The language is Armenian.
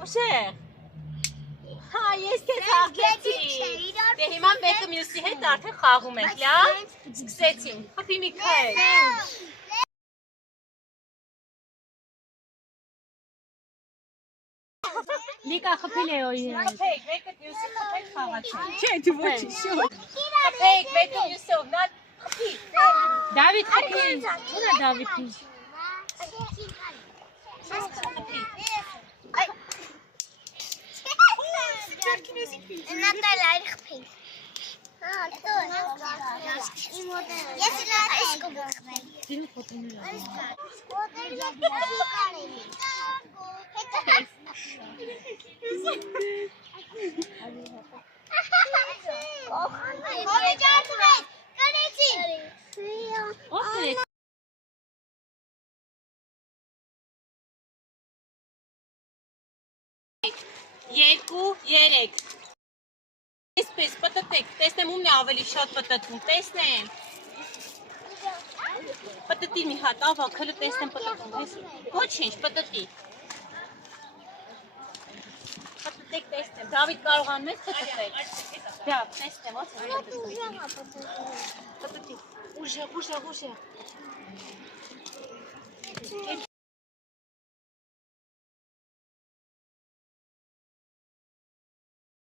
Ուշեղ։ Հա, ես քեզ հաղթեցի։ Դե հիմա մեկը մյուսի հետ արդեն խաղում ենք, լավ։ Սկսեցին։ Խփի Միքայել։ Լիկա խփի Լեոյի հետ։ Խփեք, մեկը մյուսի խփեք խաղացին։ Չէ, դու ոչինչ շոտ։ Խփեք, մեկը մյուսով, նա խփի։ Դավիթ խփի։ Ո՞ւր է Դավիթը։ Նատալա իխփի։ Ես լայք կգրխվեմ։ Դին խոթունել է։ Երկու, երեք։ Այսպես, պտտեք, տեսնեմ ումն է ավելի շատ պտտվում, տեսնեմ։ Պտտի մի հատ, ավա, քլը տեսնեմ պտտվում, ոչինչ, պտտի։ Պտտեք, տեսնեմ, Դավիթ կարողանում ես պտտել։ Դա, տեսնեմ, ո՞ց է պտտի։ Ուժեղ։